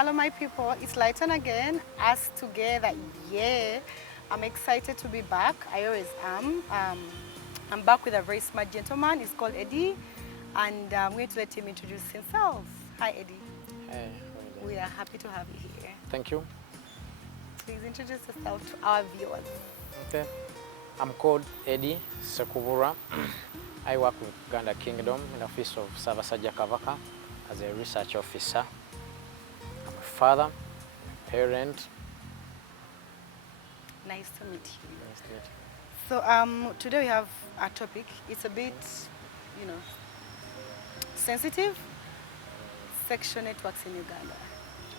Hello, my people. It's Lighton again. Us together. Yeah. I'm excited to be back. I always am. I'm back with a very smart gentleman. He's called Eddie. And I'm going to let him introduce himself. Hi, Eddie. Hey, We are happy to have you here. thank you. Please introduce yourself to our viewers. Okay. I'm called Eddie Sekubura. I work with Uganda Kingdom in the office of Savasajja Kabaka as a research officer. I'm a father, a parent. Nice to meet you. Nice to meet you. So today we have a topic. It's a bit, sensitive. Sexual networks in Uganda.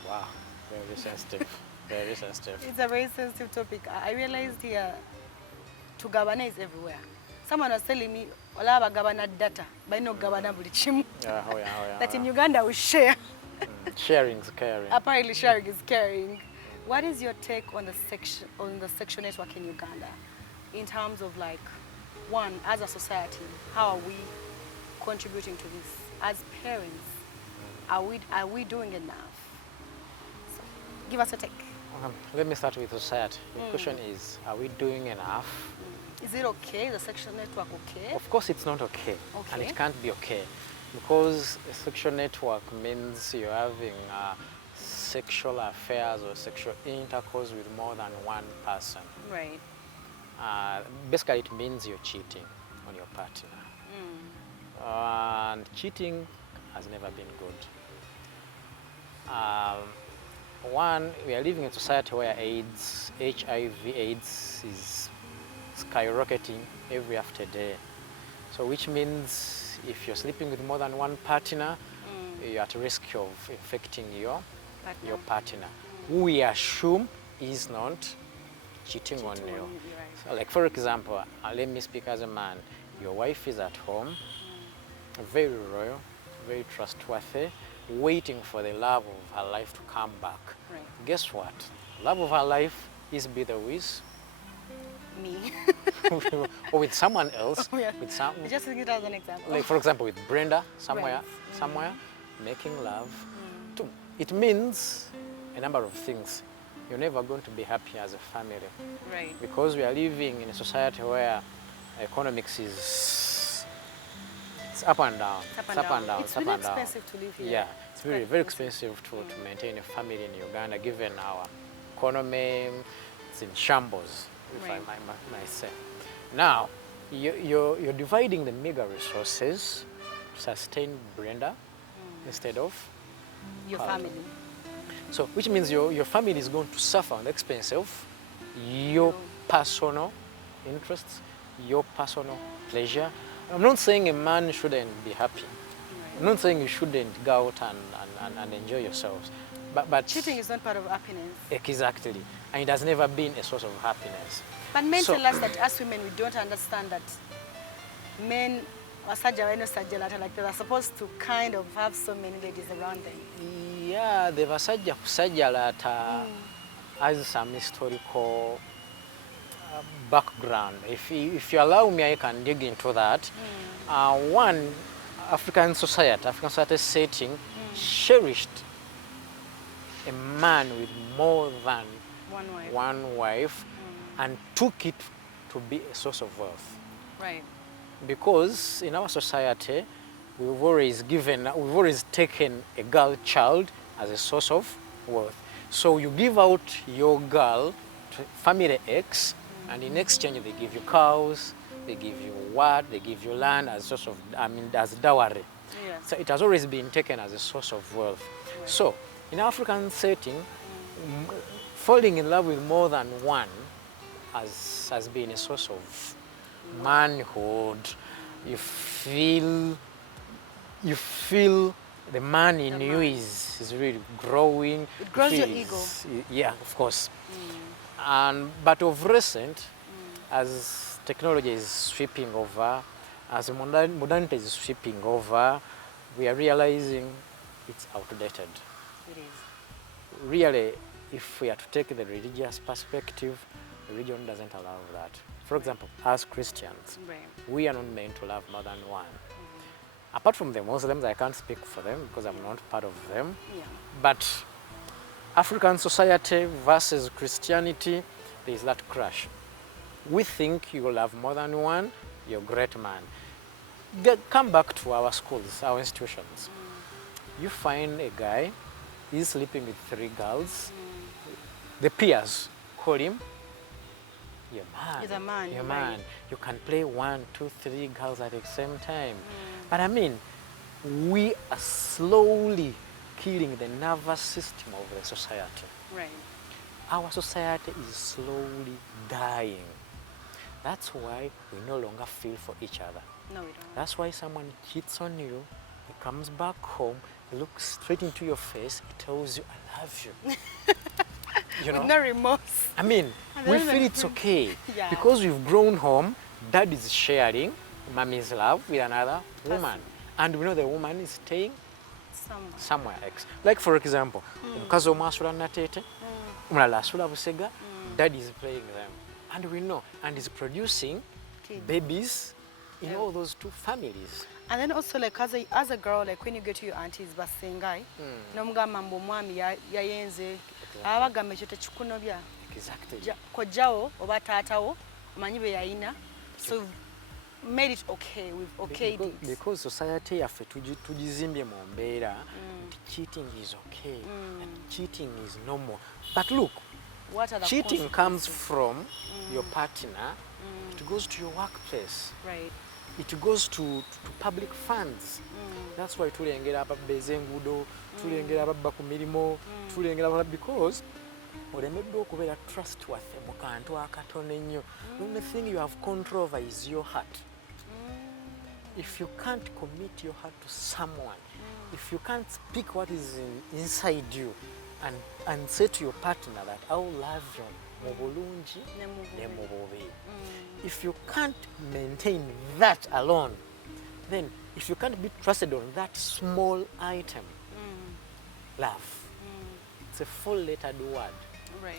Wow, very sensitive. Very sensitive. It's a very sensitive topic. I realized here, tugabana is everywhere. Someone was telling me, olaba gabana data, but no gabana buli kimu. That in Uganda we share. Sharing is caring. Apparently sharing is caring. What is your take on the sexual network in Uganda? In terms of like, one, as a society, how are we contributing to this? As parents, are we doing enough? So, give us a take. Let me start with society. The question is, are we doing enough? Is it okay? The sexual network okay? Of course it's not okay. And Okay. it can't be okay. Because a sexual network means you're having sexual affairs or sexual intercourse with more than one person. Right. Basically, it means you're cheating on your partner. And cheating has never been good. One, we are living in a society where AIDS, HIV/AIDS is skyrocketing every after day. So which means if you're sleeping with more than one partner, you're at risk of infecting your partner, who we assume is not cheating on you. Right. So like for example, let me speak as a man. Your wife is at home, very loyal, very trustworthy, waiting for the love of her life to come back. Right. Guess what? Love of her life is either with Me. or with someone else, Oh, yeah. with some, Just take it as an example. like for example with Brenda somewhere, Right. somewhere, making love. It means a number of things. You're never going to be happy as a family Right. because we are living in a society where economics is it's up and down. It's up and down. It's it's up really and down. expensive to live here. Yeah, it's very, quite very expensive to maintain a family in Uganda, given our economy. It's in shambles, if Right. I might say. Now, you're dividing the meager resources to sustain Brenda instead of Your How- family. so, which means your family is going to suffer on the expense of your personal interests, your personal pleasure. I'm not saying a man shouldn't be happy. I'm not saying you shouldn't go out and enjoy yourselves. But Cheating is not part of happiness. exactly. And it has never been a source of happiness. But men So- tell us that as women, we don't understand that men, like they are supposed to kind of have so many ladies around them. Yeah, the Vasajja Kusajjalata has some historical background. If you allow me, I can dig into that. One, African society setting cherished a man with more than One wife. one wife and took it to be a source of wealth. Right. Because in our society, we've always taken a girl child as a source of wealth. So you give out your girl to family X, and in exchange they give you cows, they give you what, they give you land as source of, as dowry. Yes. So it has always been taken as a source of wealth. So in African setting, falling in love with more than one has been a source of manhood. You feel the man in you is really growing. It grows your Feels- ego. Yeah, of course. But of recent, as technology is sweeping over, as modernity is sweeping over, we are realizing it's outdated. It is. Really, if we are to take the religious perspective, religion doesn't allow that. For example, as Christians, Right. we are not meant to love more than one. Apart from the Muslims, I can't speak for them because I'm not part of them. Yeah. But African society versus Christianity, there is that clash. We think you will have more than one, you're a great man. Come back to our schools, our institutions. You find a guy, he's sleeping with 3 girls. The peers call him, you're man. He's a man, You're a right. man. You can play 1, 2, 3 girls at the same time. But I mean, we are slowly killing the nervous system of the society. Right. Our society is slowly dying. That's why we no longer feel for each other. No, we don't. That's why someone cheats on you, he comes back home, he looks straight into your face, he tells you, I love you. You know? With no remorse. I mean, And we then feel when- it's okay. Yeah. Because we've grown home, dad is sharing mommy's love with another woman. And we know the woman is staying Someone. somewhere else. Like for example, omukazi omu asula Nateete, omulala asula Busega, dad is playing them. And we know, and is producing Kids. babies in all those 2 families. And then also like as a girl, like when you get to your aunties basengai, nomugamba mbu omwami yayenze, abagamba ekyo tekikunobya. Exactly. Kojjawo oba taatawo omanyi be yayina. So we've made it okay, we've okayed it. Because society yaffe tugizimbye mu mbeera nti cheating is okay and cheating is normal. But look, What are the cheating comes consequences? from your partner, it goes to your workplace, Right. it goes to public funds. That's why tulengera ababba ez'enguudo, tulengera ababba ku mirimo, tulengera ababba because olemeddwa okubeera trustworthy mu kantu akatono ennyo. The only thing you have control over is your heart. If you can't commit your heart to someone, if you can't speak what is inside you and say to your partner that I will love you mu bulungi ne mu bubi. If you can't maintain that alone, then if you can't be trusted on that small item, love, it's a 4-lettered word, Right.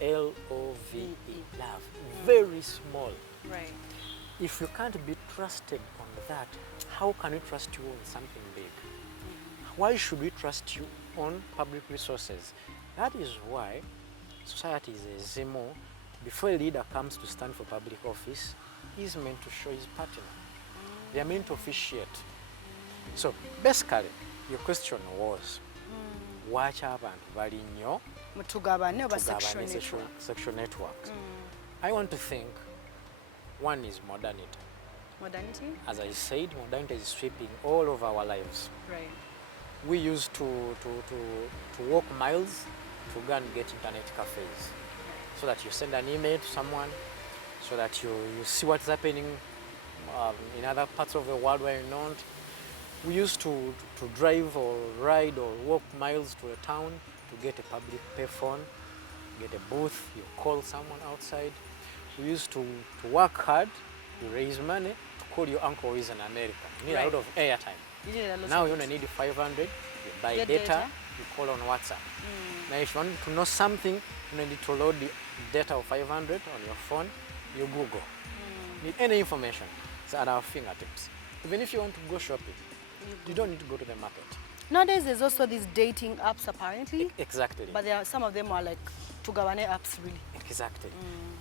L-O-V-E, love, very small. Right. If you can't be trusted on that, how can we trust you on something big? Why should we trust you on public resources? That is why society is a zemo. Before a leader comes to stand for public office, he's meant to show his partner. They are meant to officiate. So basically, your question was, watch abantu bali nnyo Mutugabane oba tugabane sexual network. sexual networks. I want to think one is modernity. Modernity. As I said, modernity is sweeping all of our lives. Right. We used to walk miles to go and get internet cafes, so that you send an email to someone, so that you see what's happening in other parts of the world where you're not. We used to drive or ride or walk miles to a town to get a public payphone, get a booth, you call someone outside. We used to work hard, you raise money to call your uncle who is in America. You need a lot of airtime. You need a lot Now of you only need 500, you buy Get data, data. you call on WhatsApp. Now if you want to know something, you need to load the data of 500 on your phone, you Google. Need any information, it's at our fingertips. Even if you want to go shopping, you don't need to go to the market. Nowadays there's also these dating apps apparently, Exactly. but there are, some of them are like tugabane apps really. Exactly.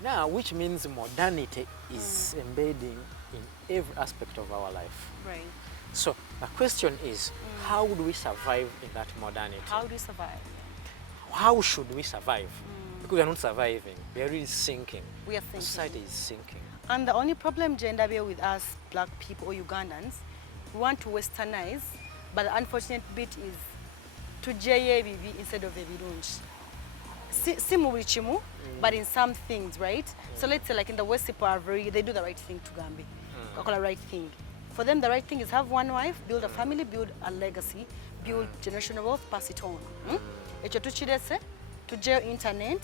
Now, which means modernity is embedding in every aspect of our life. Right. So the question is, how do we survive in that modernity? How do you survive? How should we survive? Because we are not surviving, we are really sinking. We are thinking. Society is sinking. And the only problem gender bear with us black people or Ugandans, we want to westernize, but the unfortunate bit is to JABB instead of ebirungi. Si mu buli kimu, but in some things, right? So let's say like in the West people are they do the right thing to Gambi. Call the right thing. For them the right thing is have one wife, build a family, build a legacy, build generational wealth, pass it on. Ekyo tukirese, tujjayo internet,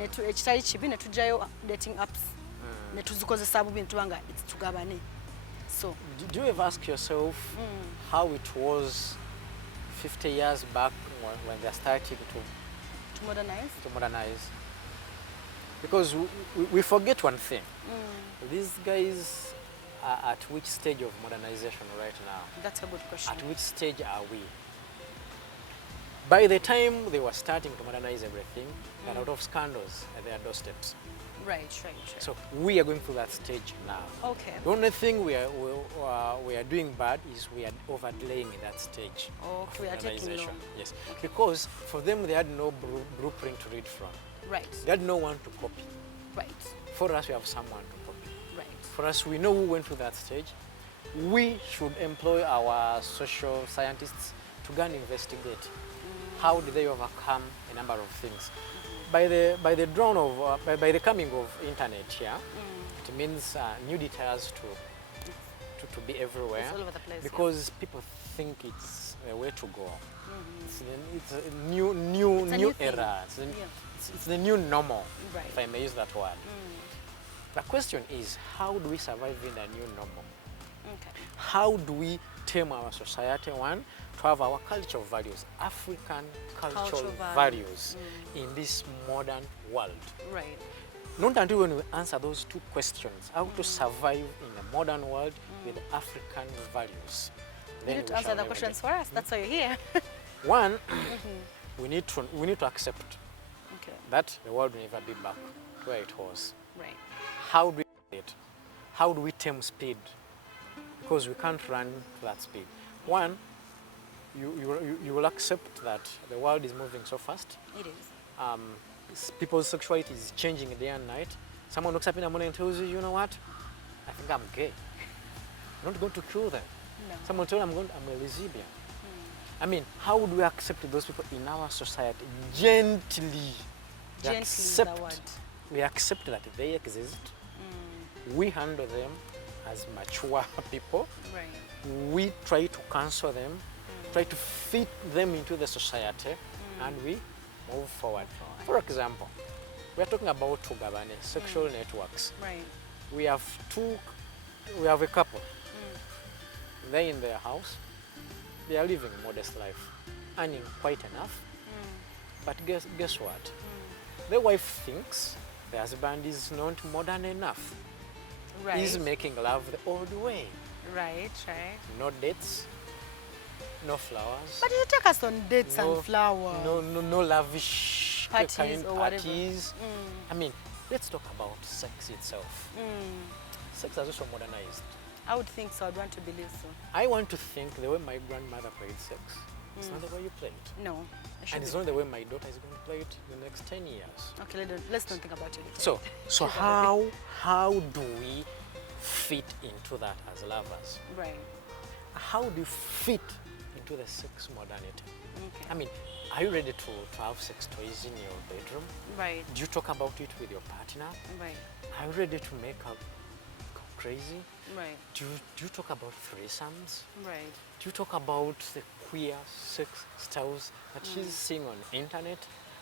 ekitali kibi ne tujjayo dating apps. Ne tuzikozesa bubi ne tubanga it's tugabane. So Do you ever ask yourself how it was 50 years back when they're starting to modernize. to modernize? Because we forget one thing. These guys are at which stage of modernization right now? That's a good question. At which stage are we? By the time they were starting to modernize everything, there are a lot of scandals at their doorsteps. Right, right, right. So we are going through that stage now. Okay. The only thing we are doing bad is we are overlaying that stage. Okay, we are taking modernization. long. Yes, Okay. because for them they had no blueprint to read from. Right, They had no one to copy. right, For us, we have someone to copy. right. For us, we know who went through that stage. We should employ our social scientists to go and investigate. How did they overcome a number of things? By the dawn of by the coming of internet here, it means new details to be everywhere. It's all over the place, yeah. Because people think it's a way to go. It's a It's new a new thing. era. Yeah. It's the new normal, Right. if I may use that word. The question is, how do we survive in the new normal? Okay. How do we tame our society, one, to have our cultural values, African cultural Cultural values in this modern world? Right. Not until when we answer those two questions, how to survive in a modern world with African values. You then need to we answer shall the never questions get- for us. That's why you're here. One, we need to accept Okay. that the world will never be back where it was. Right. How do we do it? How do we tame speed? Because we can't run to that speed. One, you will accept that the world is moving so fast. It is. People's sexuality is changing day and night. Someone wakes up in the morning and tells you, you know what? I think I'm gay. I'm not going to kill them. No. Someone tells you I'm a lesbian. I mean, how do we accept those people in our society? Gently. We Gently is the word. we accept that they exist. We handle them as mature people. Right. We try to counsel them, try to fit them into the society, and we move forward. For example, we are talking about Tugabane, sexual networks. Right. We have a couple. They're in their house. They are living a modest life, earning quite enough. But guess what? The wife thinks the husband is not modern enough. Right. He's making love the old way. Right. Right. No dates, no flowers. But you take us on dates no, and flowers. No lavish Parties kind or whatever. parties. I mean, let's talk about sex itself. Sex is also modernized. I would think so. I'd want to believe so. I want to think the way my grandmother played sex, it's not the way you play it. No. It should And it's be. not the way my daughter is going to play it in the next 10 years. Okay, let's don't think about it. So how do we fit into that as lovers? Right. How do you fit into the sex modernity? Okay. I mean, are you ready to have sex toys in your bedroom? Right. Do you talk about it with your partner? Right. Are you ready to make up crazy? Right. Do you talk about threesomes? Right. Do you talk about the queer sex styles that she's seeing on the internet?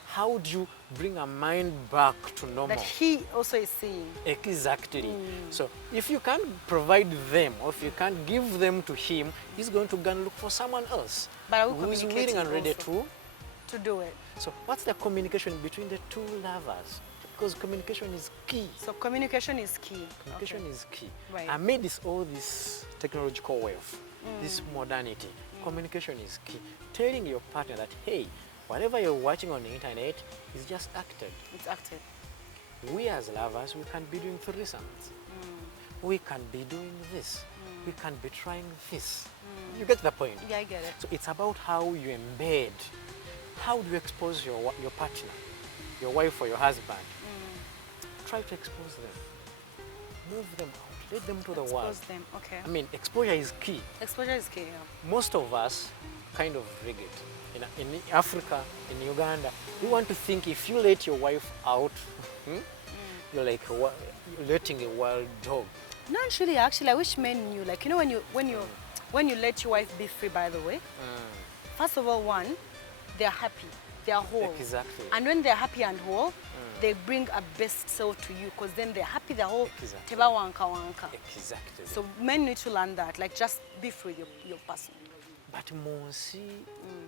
How do you bring a mind back to normal? That he also is seeing. Exactly. So if you can't provide them, or if you can't give them to him, he's going to go and look for someone else But are we who is willing communicating and ready also to do it? So what's the communication between the two lovers? Because communication is key. So communication is key. Communication Okay. is key. Right. Amid all this technological wave, this modernity, communication is key. Telling your partner that, hey, whatever you're watching on the internet is just acted. It's active. We as lovers, we can be doing threesomes. We can be doing this. We can be trying this. You get the point? Yeah, I get it. So it's about how you embed. How do you expose your partner, your wife or your husband? Try to expose them. Move them out. Let them to the world. Expose them. Okay. I mean, exposure is key. Exposure is key. Yeah. Most of us kind of rig it. In Africa, in Uganda, we want to think if you let your wife out, you're like you're letting a wild dog. No, actually, I wish men knew. Like, you know, when you let your wife be free, by the way, first of all, one, they're happy, they're whole. Exactly. And when they're happy and whole, they bring a best self to you because then they're happy, they're whole. Exactly. Teba wanka wanka. Exactly. So men need to learn that, like just be free with your person. But munsi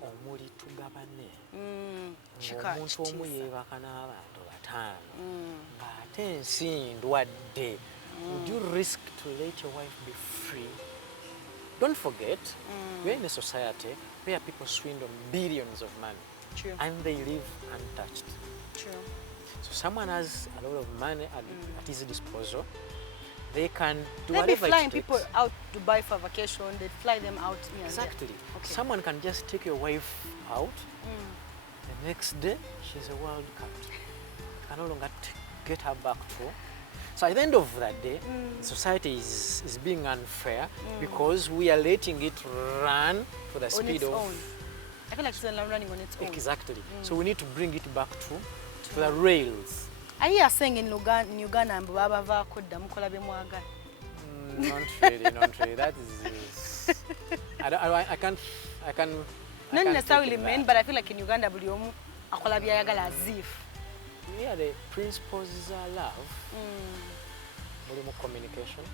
omuli tugabane Chika, omuntu omu chisa. yeebaka n'abantu bataano ng'ate ensi ndwadde, would you risk to let your wife be free don't forget, we're in a society where people swindle billions of money True. and they live untouched. True. So someone has a lot of money at his disposal. They can do They'll be whatever flying it takes. people out to Dubai for vacation. They fly them out here and there. Exactly. Okay. Someone can just take your wife out. The next day, she's a wild cat. Can no longer get her back to. So at the end of that day, society is being unfair because we are letting it run for the On speed its of. own. I feel like it's running on its own. Exactly. So we need to bring it back to the rails. I hear saying in Uganda, mbu baba vakodda mukola bye mwagala. Not really, not really. That is. I can't. Not necessarily men, but I feel like in Uganda, buli omu akola byayagala as if. Yeah, the principles are love, mulimu communication,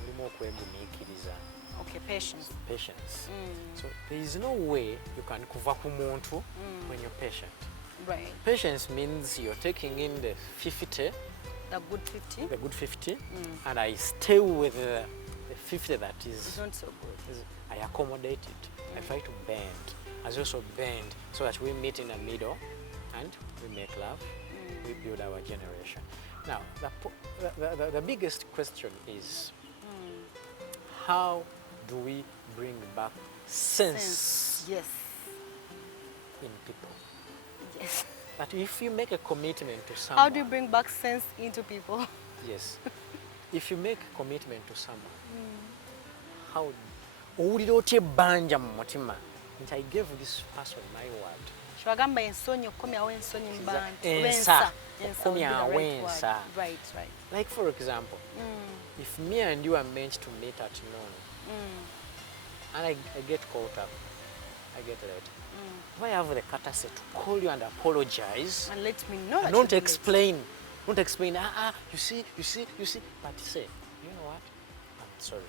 mulimu okwegumiikiriza, Okay, patience. patience. So there is no way you can kuva ku muntu when you're patient. Right. Patience means you're taking in the 50, The good 50 the good 50, and I stay with the 50 that is is, not so good. I accommodate it. I try to bend. I also bend so that we meet in the middle and we make love, we build our generation. Now, the biggest question is, how do we bring back sense Yes. in people? Yes. That if you make a commitment to someone, How do you bring back sense into people? yes, if you make a commitment to someone, how owulira otya ebbanja mu mutima nti I gave this person my word. Shwagamba ensonyi okomyawo ensonyi mu bantu. Ensa. Ensa would be the Okomyawo right word. ensa. Right, right. Like for example, if me and you are meant to meet at noon, and I get caught up, I get late, if I have the courtesy to call you and apologize, And let me know that and don't you're late. explain, you see, but say, you know what, I'm sorry,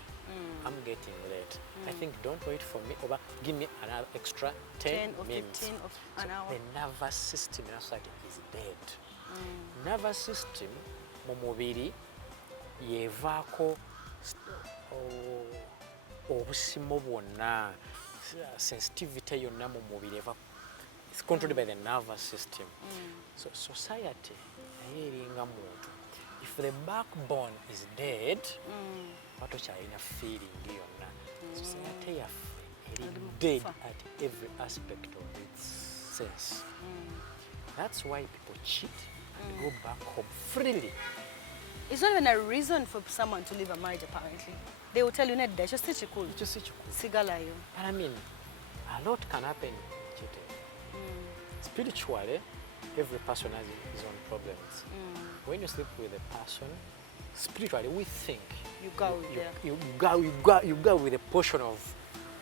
I'm getting late. I think don't wait for me, or give me another extra 10 10 or minutes. 15 of an hour. The nervous system in society is dead. Nervous system mu mubiri yevaako obusimo bwonna, sensitivity yonna mu mubiri eva. It's controlled by the nervous system. So society naye eringa muntu. If the backbone is dead, watokyalina feeling yonna. Society yaffe eri dead at every aspect of its sense. That's why people cheat and go back home freely. It's not even a reason for someone to leave a marriage, apparently. They will tell you, "Nedda, ekyo si kikulu. Ekyo si kikulu. Sigalayo." But I mean, a lot can happen in cheating. Spiritually, every person has his own problems. When you sleep with a person, spiritually we think You go with them. you go with a portion of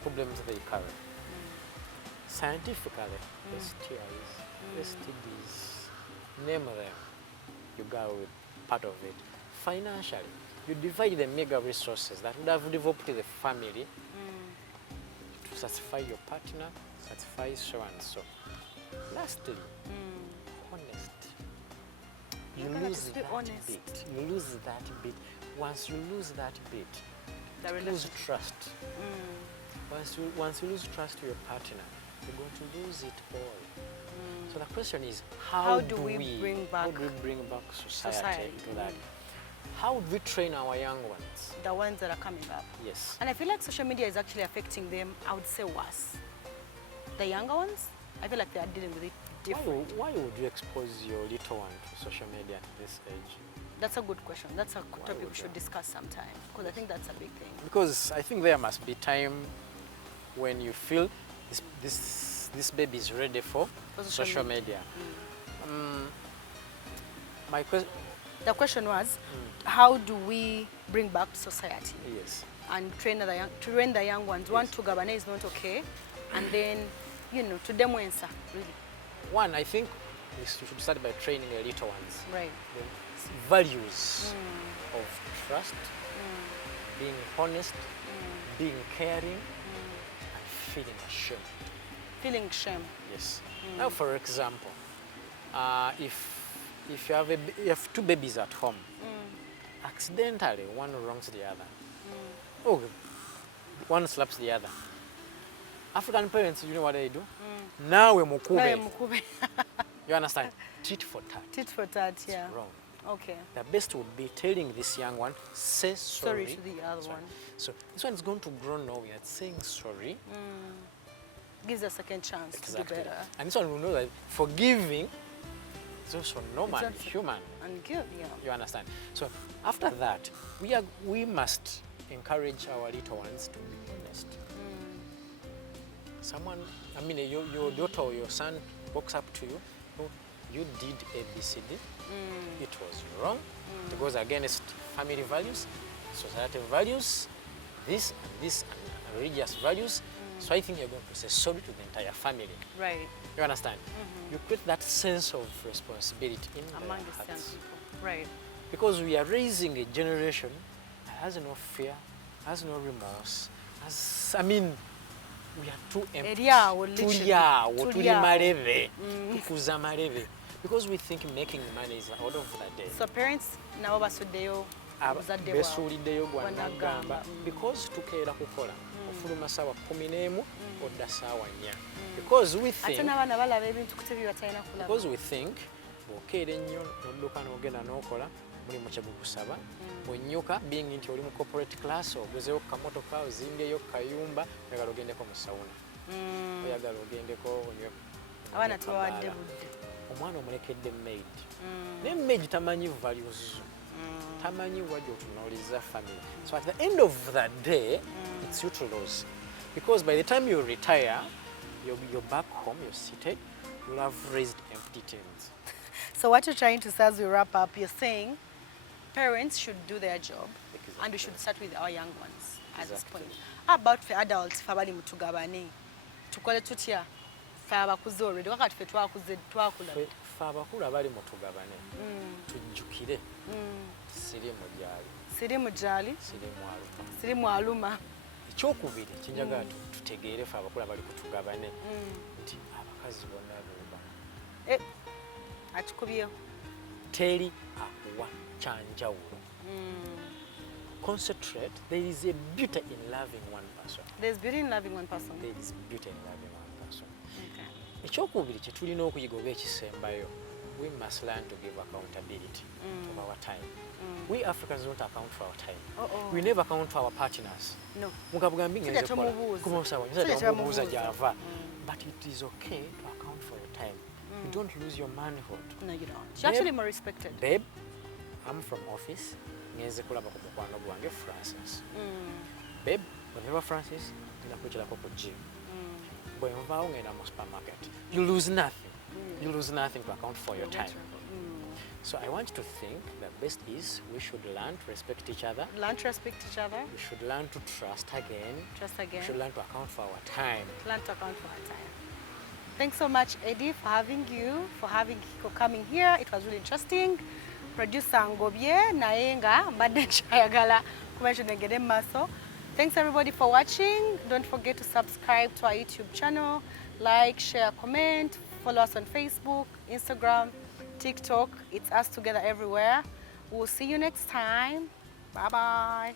problems that you carry. Scientifically, there's theories, there's STDs, name them. You go with part of it. Financially, you divide the mega resources that would have developed the family to satisfy your partner, satisfy so and so. Lastly, honesty. You You're gonna lose just be that honest. bit. You lose that bit. Once you lose that bit, The you lose relationship. trust. Once you lose trust to your partner, you're going to lose it all. So the question is, how do we bring back society to that? How do we train our young ones? The ones that are coming up. Yes. And I feel like social media is actually affecting them, I would say, worse. The younger ones, I feel like they are dealing with it different. Why would you expose your little one to social media at this age? That's a good question. That's a topic we would should you? discuss sometime, because I think that's a big thing. Because I think there must be time when you feel this baby is ready for For social social media. My question, The question was, how do we bring back society yes. and train the young ones? One, to govern is not okay, and then, to them wensa, really. One, I think we should start by training the little ones. Right. The values of trust, being honest, being caring, and feeling ashamed. Feeling shame. Yes. Now, for example, if you have two babies at home, accidentally one wrongs the other. Oh, one slaps the other. African parents, you know what they do? Nawe mukube. You understand? Tit for tat. Tit for tat, yeah. Wrong. Okay. The best would be telling this young one, say sorry. Sorry to the other one. So this one is going to grow knowing that saying sorry Gives a second chance to do better. And this one will know that forgiving is also normal, human. And give, yeah. You understand? So after that, we must encourage our little ones to be honest. Someone, I mean, your daughter or your son walks up to you, oh, you did ABCD, it was wrong, it goes against family values, society values, this and religious values, so I think you're going to say sorry to the entire family. Right. You understand? You create that sense of responsibility in among their the young hearts. people. Right. Because we are raising a generation that has no fear, has no remorse, we are too empty. Tukuza mareve. Because we think making money is out of the day. So parents nabo basuddeyo besuuliddeyo gwanagamba because tukeera kukola ofuluma saawa 11 odda saawa 4 because we think ate n'abaana balaba ebintu kutebi batalina kulaba because we think bw'okeera ennyo n'odduka n'ogenda n'okola mulimu kye gugusaba bw'onnyuka being nti oli mu corporate class ogezeyo ku kamotoka ozimbyeyo ku kayumba oyagala ogendeko mu sawuna oyagala ogendeko onywe abaana tubawadde budde omwana omulekedde maid naye maid tamanyi values tamanyi wajja otunuuliza family. So at the end of the day, it's you to lose. Because by the time you retire, you're back home, you're seated, you'll have raised empty tins. So what you're trying to say as we wrap up, you're saying parents should do their job and we should start with our young ones at this point. How about for adults, fabali mutugabane? Tukole tutya? Fabakuze already. Wakati fe twakuze twakula. Fabakula bali mutugabane. Tujjukire. Siri mujali. Siri mwaluma. Ekyokubiri kinjaga tutegeere fe abakula bali kutugabane nti abakazi bonna baba. Atukubyeyo. Teri akuwa kyanjawulo. Concentrate. There is a beauty in loving one person. There's beauty in loving one person. There is beauty in loving one person. Okay. Ekyokubiri kye tulina okuyiga oba ekisembayo. We must learn to give accountability of our time. We Africans don't account for our time. We never account for our partners. No. But it is okay to account for your time. You don't lose your manhood. No, you don't. You're actually more respected. Babe, I'm from office. Francis. Babe, whenever Francis, gym. Supermarket. You lose nothing. You lose nothing to account for your time. So I want you to think the best is we should learn to respect each other. Learn to respect each other. We should learn to trust again. Trust again. We should learn to account for our time. Learn to account for our time. Thanks so much, Eddie, for having you, for coming here. It was really interesting. Producer Ngobye Naenga mbadde nkyayagala kumeshonegere maso. Thanks everybody for watching. Don't forget to subscribe to our YouTube channel, like, share, comment, follow us on Facebook, Instagram, TikTok. It's us together everywhere. We'll see you next time. Bye-bye.